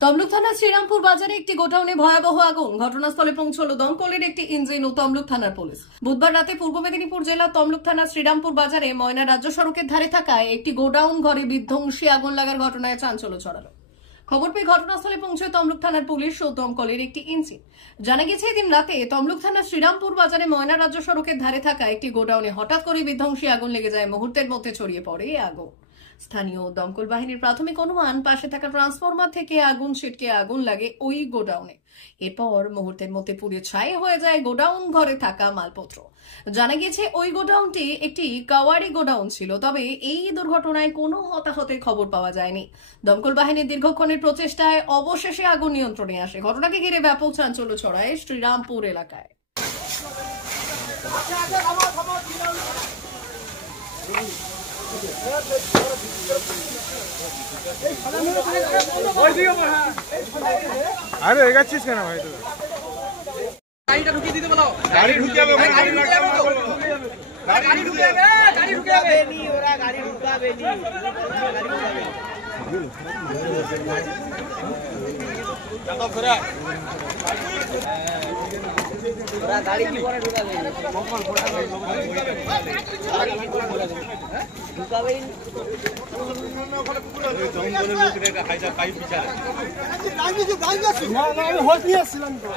তমলুক থানা শ্রীরামপুর বাজারে একটি গোডাউনে ভয়াবহ আগুন। ঘটনাস্থলে পৌঁছলো দমকলের একটি ইঞ্জিন ও তমলুক থানার পুলিশ। বুধবার রাতে পূর্ব মেদিনীপুর জেলার তমলুক থানা শ্রীরামপুর বাজারে ময়না রাজ্য সড়কের ধারে থাকা একটি গোডাউন ঘরে বিধ্বংসী আগুন লাগার ঘটনায় চাঞ্চল্য ছড়ালো। খবর পেয়ে ঘটনাস্থলে পৌঁছয় তমলুক থানার পুলিশ ও দমকলের একটি ইঞ্জিন। জানা গেছে, এদিন রাতে তমলুক থানার শ্রীরামপুর বাজারে ময়না রাজ্য সড়কের ধারে থাকা একটি গোডাউনে হঠাৎ করে বিধ্বংসী আগুন লেগে যায়। মুহূর্তের মধ্যে ছড়িয়ে পড়ে আগুন। স্থানীয় দমকল বাহিনীর প্রাথমিক অনুমান, পাশে থাকা ট্রান্সফরমার থেকে আগুন ছিটকে আগুন লাগে ওই গোডাউনে। এরপর মুহূর্তের মধ্যে পুড়ে ছাই হয়ে যায় গোডাউন ঘরে থাকা মালপত্র। জানা গেছে, ওই গোডাউনটি একটি কাওয়ারি গোডাউন ছিল। তবে এই দুর্ঘটনায় কোনো হতাহতের খবর পাওয়া যায়নি। দমকল বাহিনীর দীর্ঘক্ষণের প্রচেষ্টায় অবশেষে আগুন নিয়ন্ত্রণে আসে। ঘটনাকে ঘিরে ব্যাপক চাঞ্চল্য ছড়ায় শ্রীরামপুর এলাকায়। আরে এগাচ্ছিস কেন ভাই? তো গাড়িটা ঢুকিয়ে দিতে বলো। গাড়ি ঢুকিয়ে যাবে, গাড়ি ঢুকিয়ে যাবে তো। গাড়ি ঢুকিয়ে যাবে, গাড়ি ঢুকিয়ে যাবে নি, ওরা গাড়ি ঢুকাবে নি। গাড়ি ঢুকাবে। চাকা ফেরা। ওরা গাড়ি কি করে ঢুকাবে? মোবাইল ফোটা করে ঢুকাবে নি। জঙ্গলের লোকরে হাইজা পাইপ বিচারে। না না, আমি হোস নিয়ে আসছিলাম তো।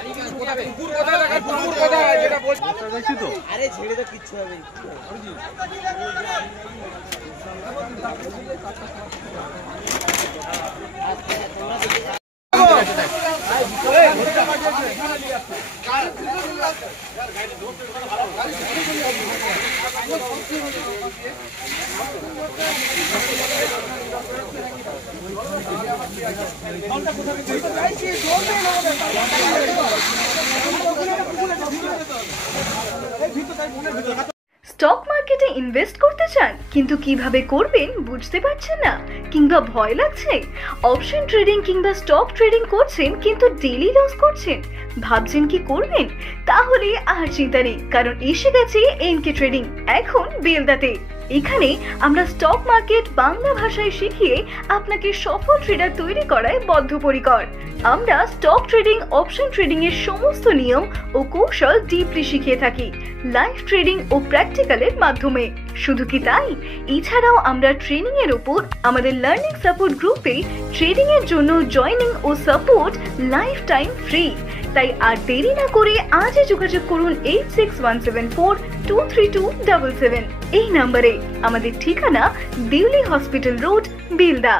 কুকুর কথা রাখা, কুকুর কথা যেটা বলছি দেখছি তো। আরে ছেড়ে তো কিচ্ছু হবে না। স্টক মার্কেটে ইনভেস্ট করতে চান কিন্তু কিভাবে করবেন বুঝতে পারছেন না, কিংবা ভয় লাগছে? অপশন ট্রেডিং কিংবা স্টক ট্রেডিং করছেন কিন্তু ডেইলি লস করছেন, ভাবছেন কি করবেন? তাহলে আর চিন্তা নেই, কারণ এসে গেছে এনকে ট্রেডিং এখন বেলদাতে। এখানে আমরা স্টক মার্কেট বাংলা ভাষায় শিখিয়ে আপনাকে সফল ট্রেডার তৈরি করায় বদ্ধপরিকর। আমরা স্টক ট্রেডিং, অপশন ট্রেডিং এর সমস্ত নিয়ম ও কৌশল ডিপলি শিখিয়ে থাকি লাইভ ট্রেডিং ও প্র্যাকটিক্যালের মাধ্যমে। শুধু কি তাই, এছাড়াও আমরা ট্রেনিং এর উপর আমাদের লার্নিং সাপোর্ট গ্রুপে ট্রেডিং এর জন্য জয়েনিং ও সাপোর্ট লাইফ টাইম ফ্রি। তাই আর দেরি না করে আজই যোগাযোগ করুন 8617423277 এই নম্বরে। আমাদের ঠিকানা দিল্লি হসপিটাল রোড, বেলদা।